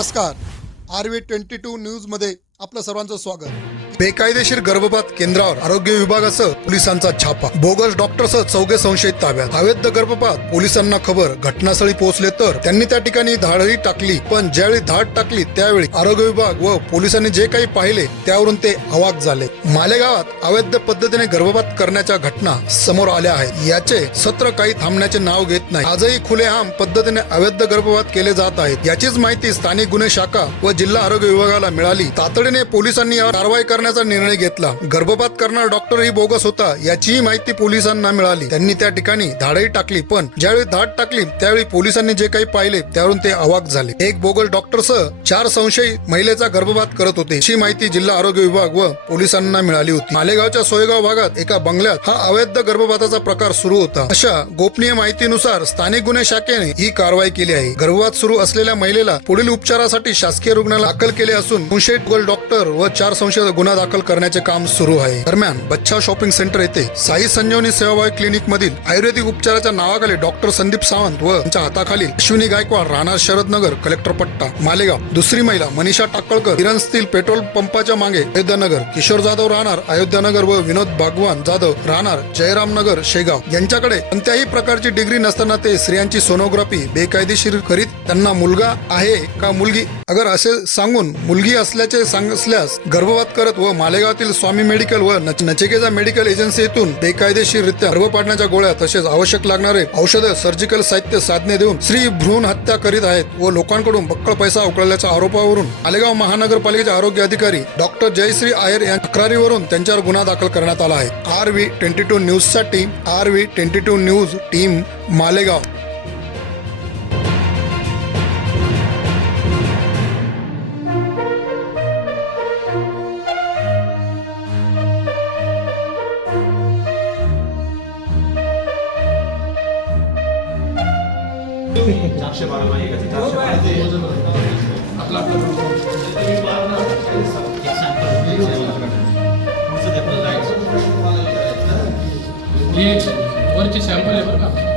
नमस्कार. R V twenty to न्यूजमध्ये आपलं सर्वांचं स्वागत. बेकायदेशीर गर्भपात केंद्रावर आरोग्य विभागासह पोलिसांचा छापा. बोगस डॉक्टरसह चौघे संशयित ताब्यात. अवैध गर्भपात पोलिसांना खबर. घटनास्थळी पोहोचले तर त्यांनी त्या ठिकाणी धाडही टाकली. पण ज्यावेळी धाड टाकली त्यावेळी आरोग्य विभाग व पोलिसांनी जे काही पाहिले त्यावरून ते अवाक झाले. मालेगावात अवैध पद्धतीने गर्भपात करण्याच्या घटना समोर आल्या आहेत. याचे सत्र काही थांबण्याचे नाव घेत नाही. आजही खुलेआम पद्धतीने अवैध गर्भपात केले जात आहेत. याचीच माहिती स्थानिक गुन्हे शाखा व जिल्हा आरोग्य विभागाला मिळाली. तातडीने पोलिसांनी यावर कारवाई करण्याचा निर्णय घेतला. गर्भपात करणारा डॉक्टर ही बोगस होता याचीही माहिती पोलिसांना मिळाली. त्यांनी त्या ठिकाणी धाडही टाकली पण ज्यावेळी धाड टाकली त्यावेळी पोलिसांनी जे काही पाहिले त्यावरून ते अवाक झाले. एक बोगस डॉक्टरसह चार संशयित महिलेचा गर्भपात करत होते अशी माहिती जिल्हा आरोग्य विभाग व पोलिसांना मिळाली होती. मालेगावच्या सोयगाव भागात एका बंगल्यात हा अवैध गर्भपाताचा प्रकार सुरू होता. अशा गोपनीय माहितीनुसार स्थानिक गुन्हे शाखेने ही कारवाई केली आहे. गर्भपात सुरू असलेल्या महिलेला पुढील उपचारासाठी शासकीय रुग्णाला दाखल केले असून संशयित डॉक्टर व चार संशय गुन्हा दाखल करण्याचे काम सुरू आहे. दरम्यान बच्छा शॉपिंग सेंटर येथे साई संजीवनी सेवाभावी क्लिनिक मधील आयुर्वेदिक उपचाराच्या नावाखाली डॉक्टर संदीप सावंत व त्यांच्या हाताखाली अश्विनी गायकवाड राहणार शरदनगर कलेक्टर पट्टा मालेगाव. दुसरी महिला मनीषा टाकळकर किरण स्टील पेट्रोल पंपाच्या मागे अयोध्यानगर किशोर जाधव राहणार अयोध्यानगर व विनोद भागवान जाधव राहणार जयराम नगर शेगाव. यांच्याकडे कोणत्याही प्रकारची डिग्री नसताना ते स्त्रियांची सोनोग्राफी बेकायदेशीर करीत त्यांना मुलगा आहे का मुलगी? अगर असे सांगून मुलगी असल्याचे सांग असल्यास गर्भपात करत व मालेगावातील स्वामी मेडिकल व नच- मेडिकल एजन्सीतून बेकायदेशीररित्या गर्भ पाडण्याच्या गोळ्या तसेच आवश्यक लागणारे औषधं सर्जिकल साहित्य साधने देऊन स्त्री भ्रूण हत्या करीत आहेत व लोकांकडून बक्कळ पैसा उकळल्याच्या आरोपावरून मालेगाव महानगरपालिकेचे आरोग्य अधिकारी डॉक्टर जयश्री आयर यांच्या तक्रारीवरून त्यांच्यावर गुन्हा दाखल करण्यात आला आहे. आर व्ही ट्वेंटी टू न्यूजसाठी R V twenty two news team Malegaon. चारशे बारा चारशे बारा जायचं. वरची सॅम्पल आहे बरं का?